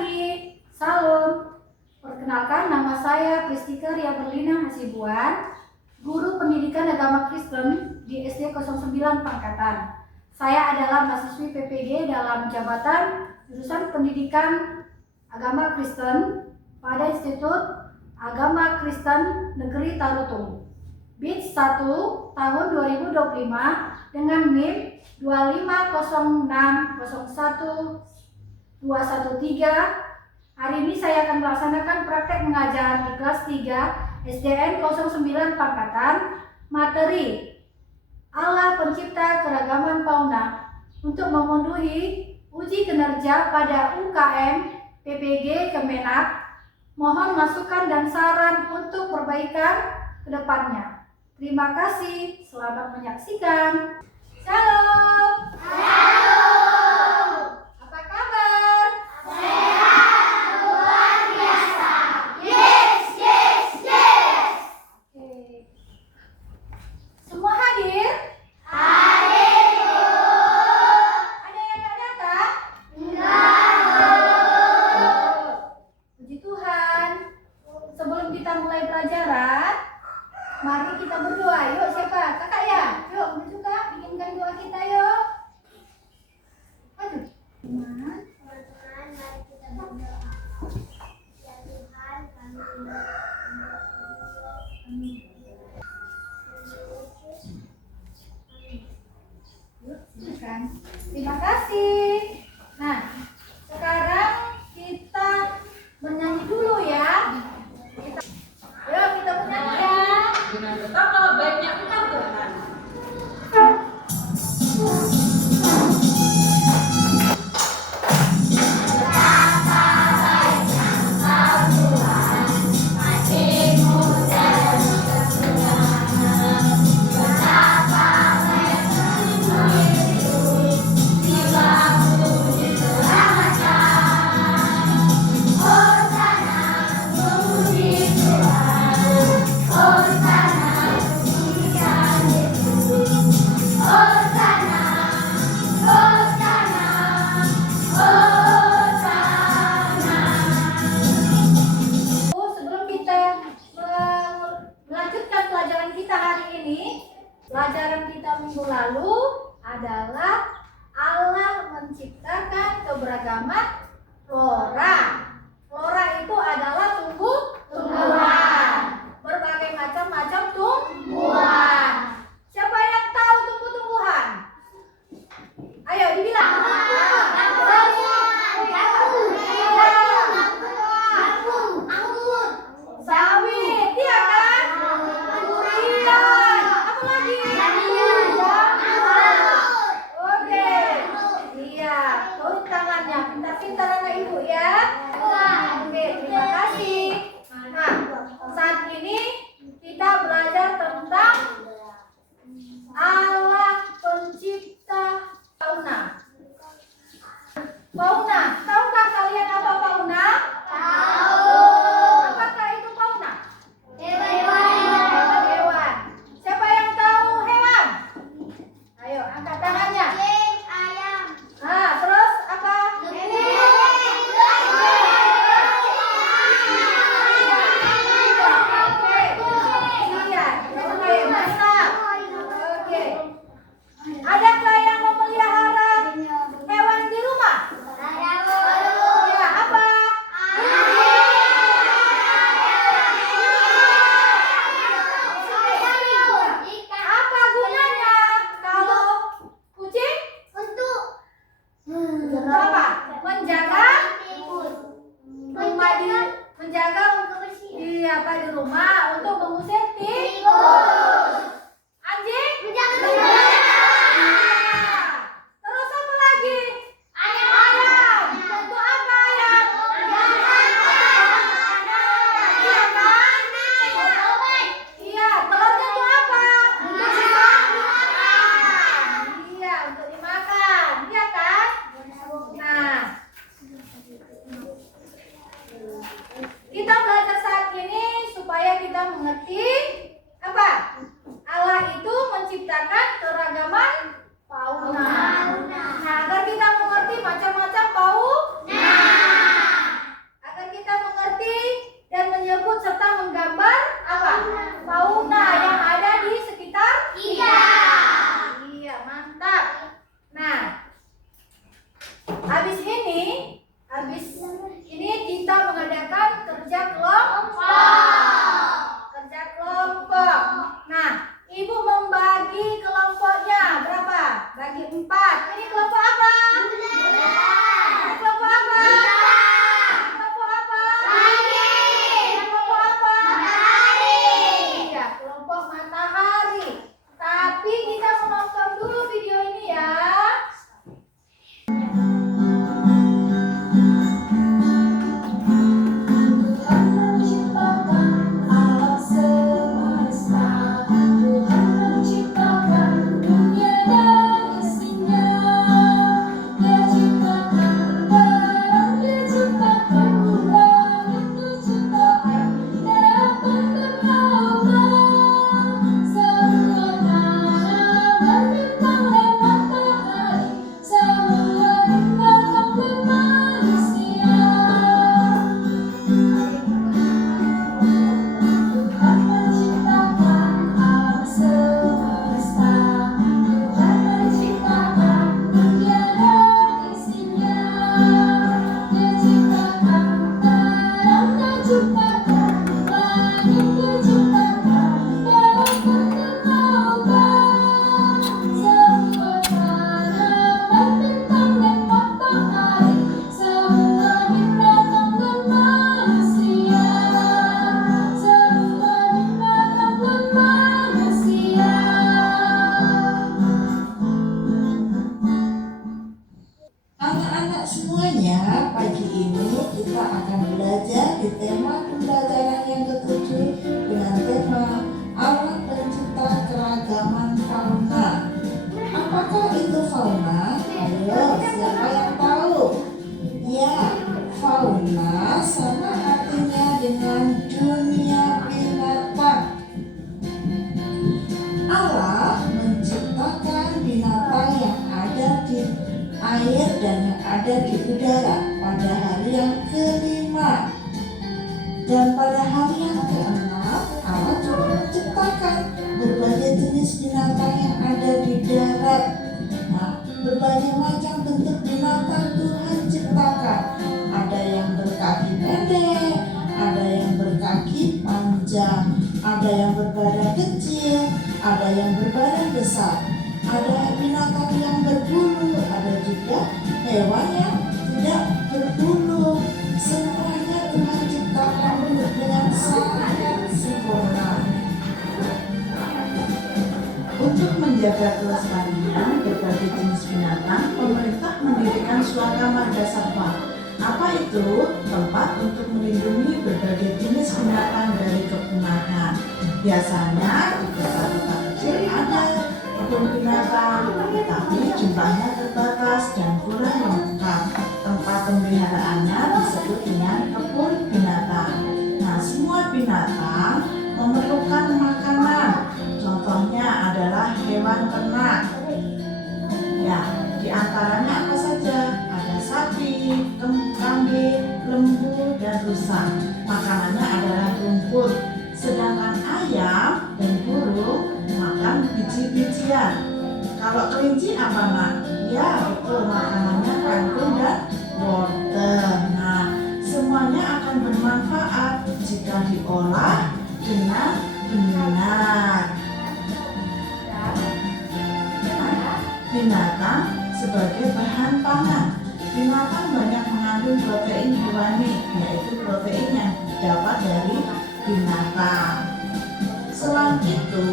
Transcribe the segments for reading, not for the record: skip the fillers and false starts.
pagi, salam. Perkenalkan, nama saya Pristika Ria Berlina Hasibuan, Guru Pendidikan Agama Kristen di SD 09 Pangkatan. Saya adalah mahasiswi PPG dalam jabatan jurusan Pendidikan Agama Kristen pada Institut Agama Kristen Negeri Tarutung. BITS 1 tahun 2025 dengan NIM 250601213. Hari ini saya akan melaksanakan praktek mengajar di kelas 3 SDN 09 Pangkatan, materi Allah Pencipta Keragaman Fauna untuk memenuhi uji kinerja pada UKM PPG Kemenak. Mohon masukan dan saran untuk perbaikan ke depannya. Terima kasih, selamat menyaksikan. Shalom. Halo. Apa kabar? Sehat, luar biasa. Yes, yes, yes. Oke. Semua hadir? Hadir, Bu. Ada yang nggak datang? Enggak. Puji Tuhan. Sebelum kita mulai pelajaran, mari kita berdoa. Yuk, siapa? Kakak ya? Yuk, maju Kak, bikinkan doa kita yuk. Aduh. Teman-teman, mari kita berdoa. Ya Tuhan, kami Yuk, silakan. Terima kasih. Nah, sekarang kita bernyanyi dulu ya. Yuk, kita bernyanyi ya. Dengan betapa baiknya engkau Tuhan. Sebelum kita melanjutkan pelajaran kita hari ini, pelajaran kita minggu lalu adalah Allah menciptakan keberagaman flora. Flora itu adalah tumbuh-tumbuhan, berbagai macam-macam tumbuhan. Siapa yang tahu tumbuh-tumbuhan? Ayo dibilang. Sawit, iya kan? Durian. Apa lagi? Oke. Iya, turun tangannya. Pintar-pintar anak ibu ya. Oke, terima kasih. Nah, saat ini kita belajar tentang Allah Pencipta fauna. Fauna, tahukah kalian apa fauna? Apakah itu fauna? Hewan. Siapa yang tahu hewan? Ayo, angkat tangannya. Nah, terus apa? Oke. Iya, oke, mantap. Oke. Adakah yang memelihara hewan di rumah? Ya, apa? Apa gunanya kalau kucing? Apa? Menjaga rumah menjaga di apa di rumah untuk mengusir tikus. Anjing? Terus apa lagi? Ayam. Untuk apa ayam? Iya kan? Iya, telurnya untuk apa? Iya, untuk dimakan. Iya kan? Nah, Nah, pagi ini kita akan belajar di tema pembelajaran yang ketujuh dengan tema Allah pencipta keragaman fauna. Apakah itu fauna? Ayo, siapa yang tahu? Ya, fauna sama artinya dengan dunia binatang. Allah menciptakan binatang yang ada di air dan yang ada di udara pada hari yang kelima. Dan pada hari yang keenam, Allah juga menciptakan berbagai jenis binatang yang ada di darat. Nah, berbagai macam bentuk binatang Tuhan ciptakan. Ada yang berkaki pendek, ada yang berkaki panjang, ada yang berbadan kecil, ada yang berbadan besar, ada binatang yang berbulu, ada juga hewan yang tidak berbulu. Semuanya Tuhan ciptakan dengan sangat sempurna. Untuk menjaga kelestarian berbagai jenis binatang, pemerintah mendirikan suaka marga satwa. Apa itu? Tempat untuk melindungi berbagai jenis binatang dari kepunahan. Biasanya di kota-kota kecil ada kebun binatang, tetapi jumlahnya terbatas dan kurang lengkap. Tempat pemeliharaannya disebut dengan kebun binatang. Nah, semua binatang memerlukan makanan. Contohnya adalah hewan ternak. Ya, di antaranya apa saja? Ada sapi, kambing, lembu, dan rusa. Makanannya adalah rumput. Sedangkan ayam dan burung makan biji-bijian. Kalau kelinci apa, Nak? Ya, betul, makanannya kangkung dan wortel. Nah, semuanya akan bermanfaat jika diolah dengan benar. Binatang sebagai bahan pangan. Binatang banyak mengandung protein hewani, yaitu protein yang didapat dari binatang. Selain itu,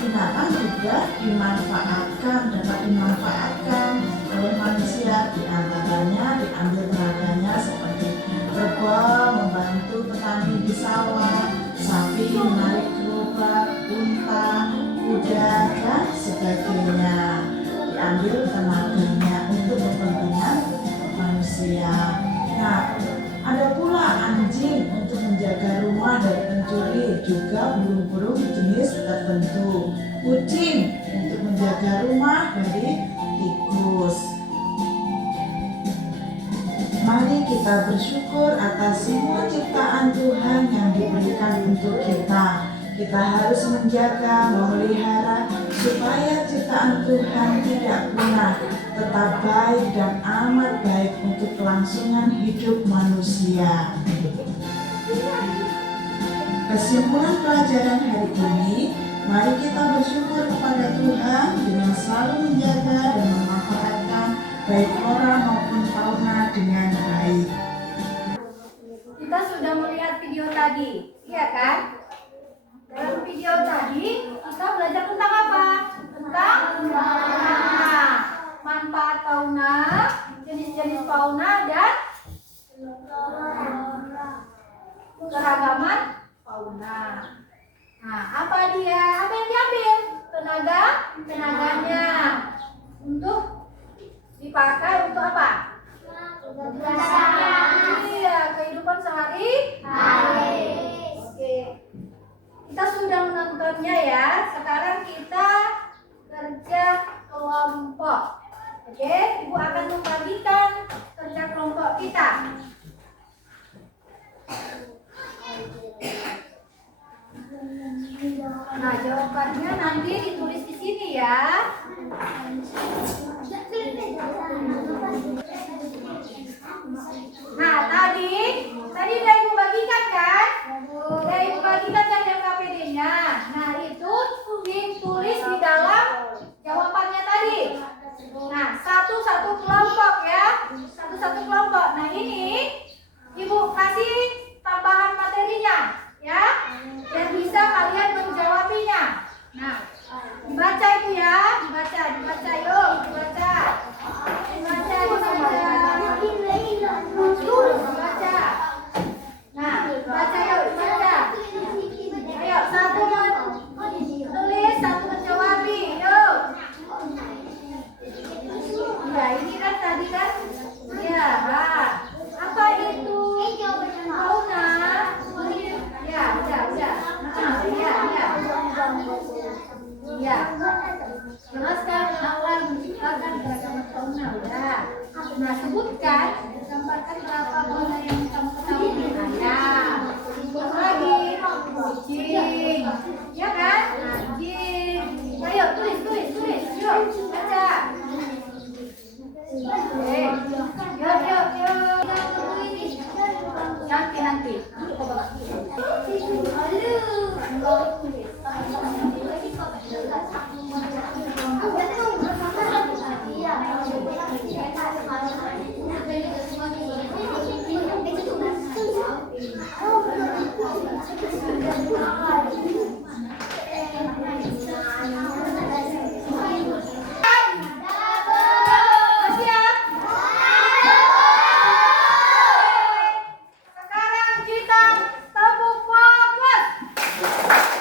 binatang juga dapat dimanfaatkan oleh manusia. Di antaranya diambil tenaganya seperti kerbau membantu petani di sawah, sapi menarik gerobak, unta, kuda, dan sebagainya. Diambil tenaganya untuk kepentingan manusia. Nah, ada pula anjing untuk menjaga rumah dari pencuri, juga burung-burung jenis tertentu. Kucing untuk menjaga rumah dari tikus. Mari kita bersyukur atas semua ciptaan Tuhan yang diberikan untuk kita. Kita harus menjaga, memelihara supaya ciptaan Tuhan tidak punah, tetap baik dan amat baik untuk kelangsungan hidup manusia. Kesimpulan pelajaran hari ini, mari kita bersyukur kepada Tuhan dengan selalu menjaga dan memanfaatkan baik flora maupun fauna dengan baik. Kita sudah melihat video tadi, iya kan? Dalam video tadi kita belajar tentang apa? Tentang manfaat fauna, jenis-jenis fauna, dan keragaman fauna. Nah, apa dia? Apa yang diambil? Tenaganya untuk dipakai untuk apa? Iya, kehidupan sehari-hari. Oke. Kita sudah menontonnya ya. Sekarang kita kerja kelompok. Oke, Ibu akan membagikan kerja kelompok kita. Nah, jawabannya nanti ditulis di sini ya. Nah, tadi udah Ibu bagikan kan? Udah Ibu bagikan kan LKPD-nya. Nah, itu ditulis di dalam jawabannya tadi. Nah, satu-satu kelompok ya. Satu-satu kelompok. Nah, ini kan? Gambarkan berapa fauna yang kamu ketahui. Nah, yang lagi kucing, ya kan? Anjing. Ayo tulis. Yuk, baca. Yuk. Nanti. Sekarang kita tepuk fokus.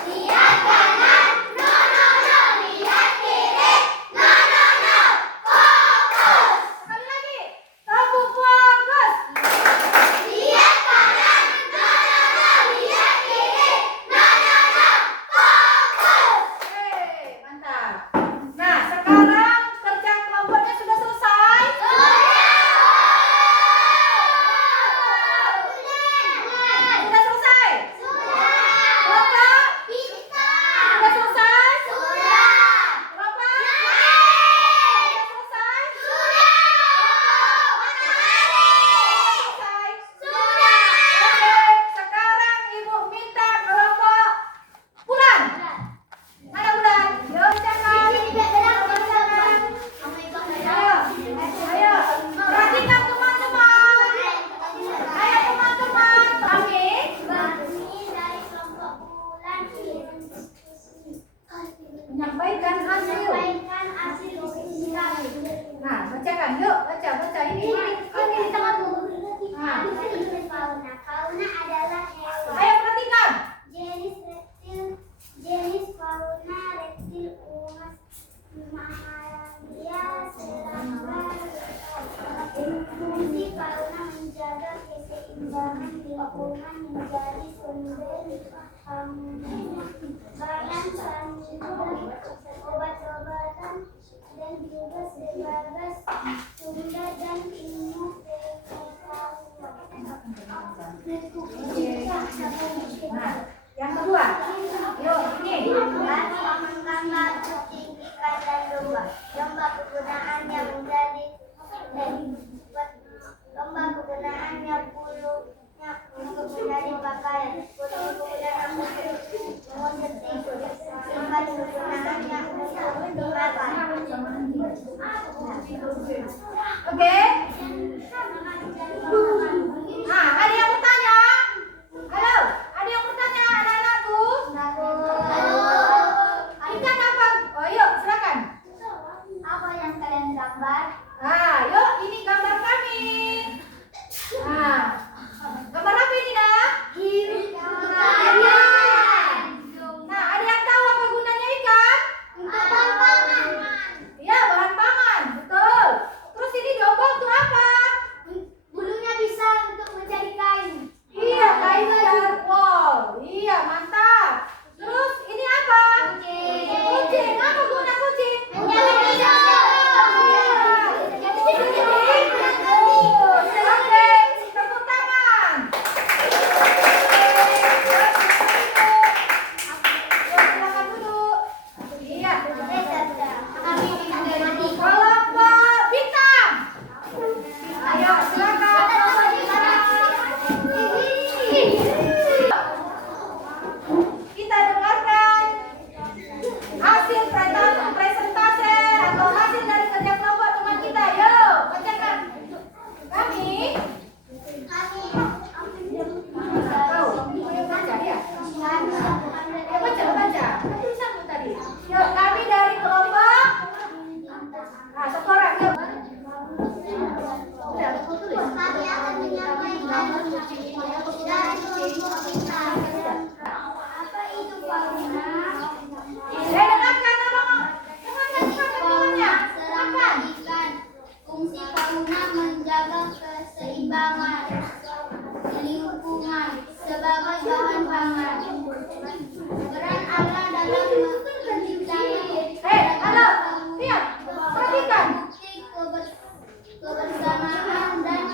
Lihat kanan, no, lihat kiri, no, fokus. Sekali lagi, tepuk fokus. Lihat kanan, no, lihat kiri, no, fokus. Mantap. Nah, sekarang kerja kelompoknya sudah selesai. Sudah selesai. Kelompok sudah selesai. Kelompok sudah selesai. Oke, sekarang Ibu minta kelompok Bulan. Mana Bulan? Yuk, jangan. Ayo. Perhatikan teman-teman. Ayo teman-teman. Kami menyampaikan hasil. Nah, bacakan yuk. Baca ini. Ini di tanganmu. Nah, Fauna adalah hewan. ayo perhatikan. Jenis fauna reptil, unggas, mamalia, serangga. Fungsi fauna menjaga keseimbangan lingkungan, menjadi sumber pangan, sayuran, obat-obatan, dan juga sebagai sumber dan ilmu pengetahuan. Nah, yang kedua. Yuk, ini. Menggambar kucing, ikan, dan domba. Domba kegunaannya bulunya untuk menjadi pakaian. Kucing kegunaan untuk mengusir tikus. Ikan kegunaannya untuk dimakan. Oke. Nah, ada yang bertanya? Halo, ada yang bertanya anak-anakku? Ikan apa? Oh, yuk, silakan. Apa yang kalian gambar? Nah, yuk, ini gambar kami. Nah, gambar apa ini, Nak? Ikan. Nah, ada yang tahu apa gunanya ikan? Iya, bahan pangan. Betul. Terus ini domba untuk apa? Bulunya bisa untuk menjadi kain. Iya, kain jarwol. Iya, mantap. Terus ini apa? Kucing. Apa guna kucing? Menjaga hidup. Oke, tepuk tangan. Silakan duduk. Iya. Kelompok bintang. Ayo, silakan. Kita dengarkan hasil presentasi atau hasil dari kerja kelompok teman kita. Yuk, bacakan. Kami tahu. Ayo baca ya. Ayo baca. Tulisanmu tadi. Yuk, kami dari kelompok. Nah, satu orang yuk. Udah, aku tulis. Kami akan menyampaikan dari kelompok kita. Apa itu fauna? Dengarkan abang. Dengarkan semuanya. Serangga ikan. Fungsi fauna menjaga keseimbangan lingkungan sebagai bahan pangan. Peran Allah dalam menciptakan Halo, lihat, perhatikan. bukti kebersamaan dan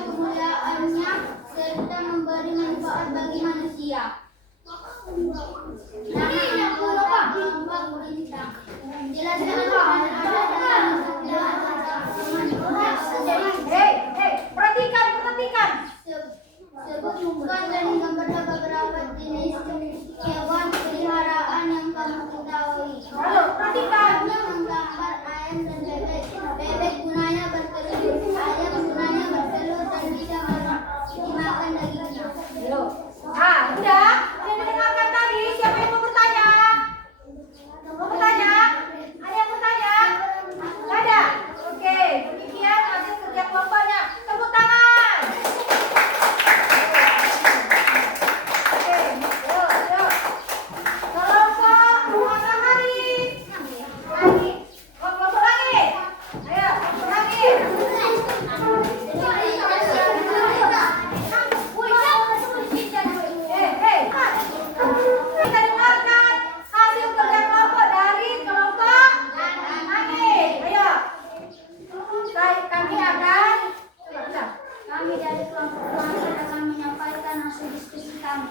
dari kelompok kami akan menyampaikan hasil diskusi kami.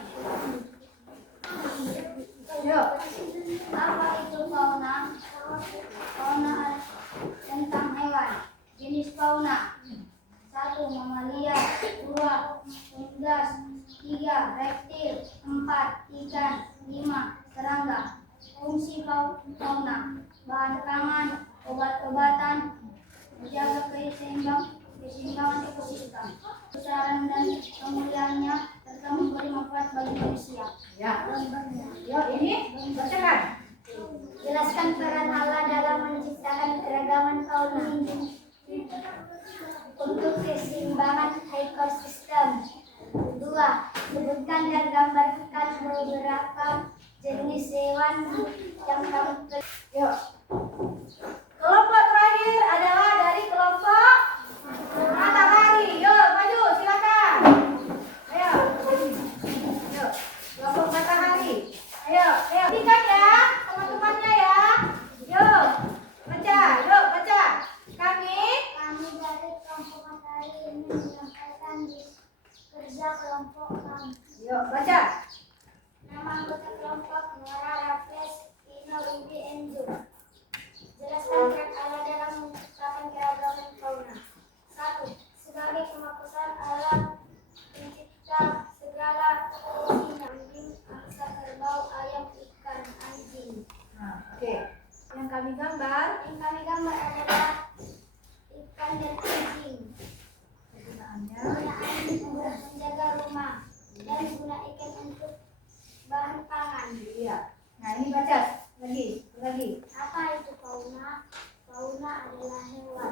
Yuk. Apa itu fauna? Fauna tentang hewan. Jenis fauna. 1. Mamalia. 2. Unggas. 3. Reptil. 4. Ikan. 5. Serangga. Fungsi fauna. Bahan pangan, obat-obatan, menjaga keseimbangan ekosistem, besaran dan kemuliaannya, serta memberi manfaat bagi manusia. Ya. Yuk, ini bacakan. Jelaskan peran Allah dalam menciptakan keragaman fauna untuk keseimbangan ekosistem. 2. Sebutkan dan gambarkan beberapa jenis hewan yang kamu Yuk. Kelompok terakhir adalah dari kelompok matahari. Yuk, maju, silakan. Ayo. Yuk, kelompok matahari. Ayo, perhatikan ya, teman-temannya ya. Yuk, baca, yuk baca. Kami dari kelompok matahari ini menyampaikan kerja kelompok kami. Yuk, baca. Nama anggota kelompok Nora, Raffles, Pino, Ruby, Enzo. Jelaskan peran Allah dalam menciptakan keragaman fauna. 1. Sebagai pemapasan alam pencipta segala isinya, anjing, angsa, kerbau, ayam, ikan, anjing. Oke. Yang kami gambar Yang kami gambar adalah ikan dan anjing. penggunaannya. Guna anjing untuk menjaga rumah dan guna ikan untuk bahan pangan. Iya. Nah, ini baca lagi. Apa itu fauna? Fauna adalah hewan.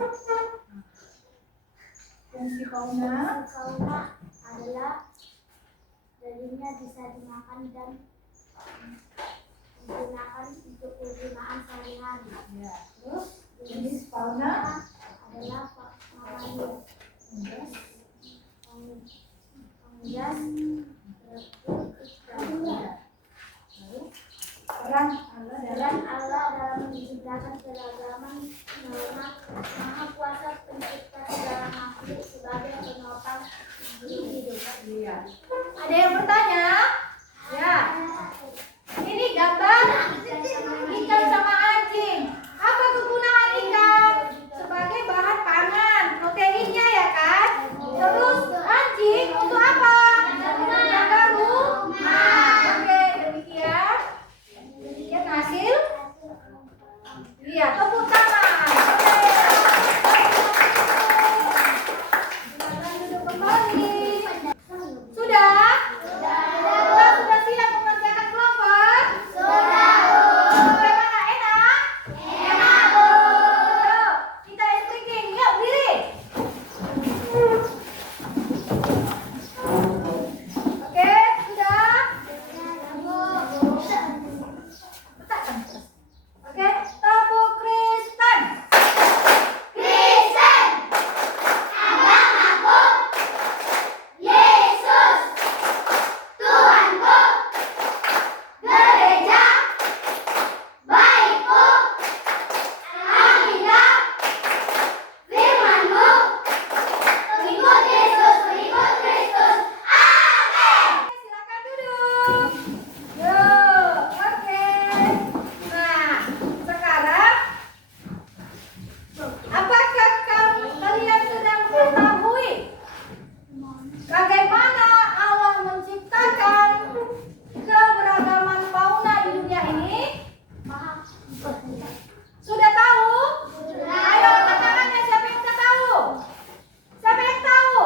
Fungsi fauna. Fauna adalah dagingnya bisa dimakan dan digunakan untuk kegunaan sehari-hari. Ya. Terus jenis fauna. Adalah mamalia, Unggas. unggas, ikan. Lalu peran Allah dalam Peran Allah dalam menciptakan keragaman fauna, Maha Kuasa pencipta segala makhluk sebagai penopang hidup. Iya. Ada yang bertanya? Ya. Ini gambar ikan sama anjing. Apa kegunaan ikan? Sebagai bahan pangan, proteinnya ya kan? Terus anjing untuk apa? Menjaga rumah. Oke, demikian. Demikian hasil. Iya, tepuk tangan. Oke. Silakan duduk kembali. Sudah? Sudah siap mengerjakan kelompok? Bagaimana, enak? Yuk, kita expliking. Yuk, berdiri. Oke, sudah? Letakkan. Oke, tepuk Kristen. Yesus, Tuhanku, gereja, baikku, Alkitab, firman-Mu, pengikut Yesus, pengikut Kristus. Amin. Silakan duduk. Yuk, oke. Nah, sekarang apakah kalian sudah mengetahui bagaimana Allah menciptakan keberagaman fauna di dunia ini? Sudah tahu? Ayo angkat tangannya, siapa yang sudah tahu? Siapa yang tahu?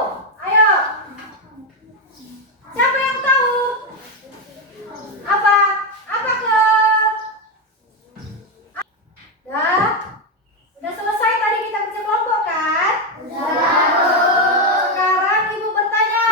Ayo. Siapa yang tahu? Apa? Apa ke? Udah selesai tadi kita kerja kelompok kan? Sekarang ibu bertanya,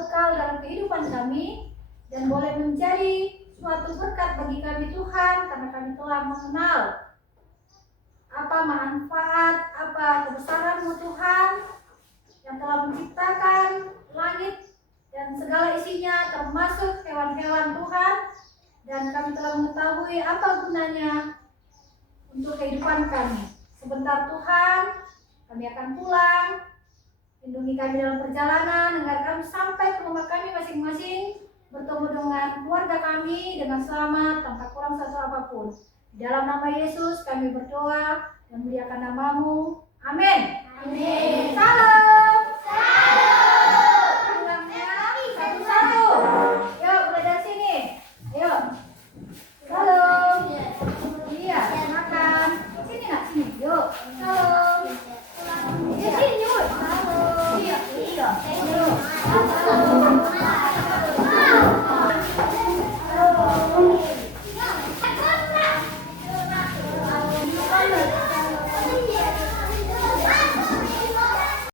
bekal dalam kehidupan kami dan boleh menjadi suatu berkat bagi kami Tuhan, karena kami telah mengenal apa manfaat, apa kebesaran-Mu Tuhan yang telah menciptakan langit dan segala isinya, termasuk hewan-hewan Tuhan, dan kami telah mengetahui apa gunanya untuk kehidupan kami. Sebentar Tuhan, kami akan pulang. Lindungi kami dalam perjalanan agar kami sampai ke rumah kami masing-masing, bertemu dengan keluarga kami dengan selamat tanpa kurang satu apapun. Di dalam nama Yesus kami berdoa dan muliakan nama-Mu. Amin. Amin. Salam.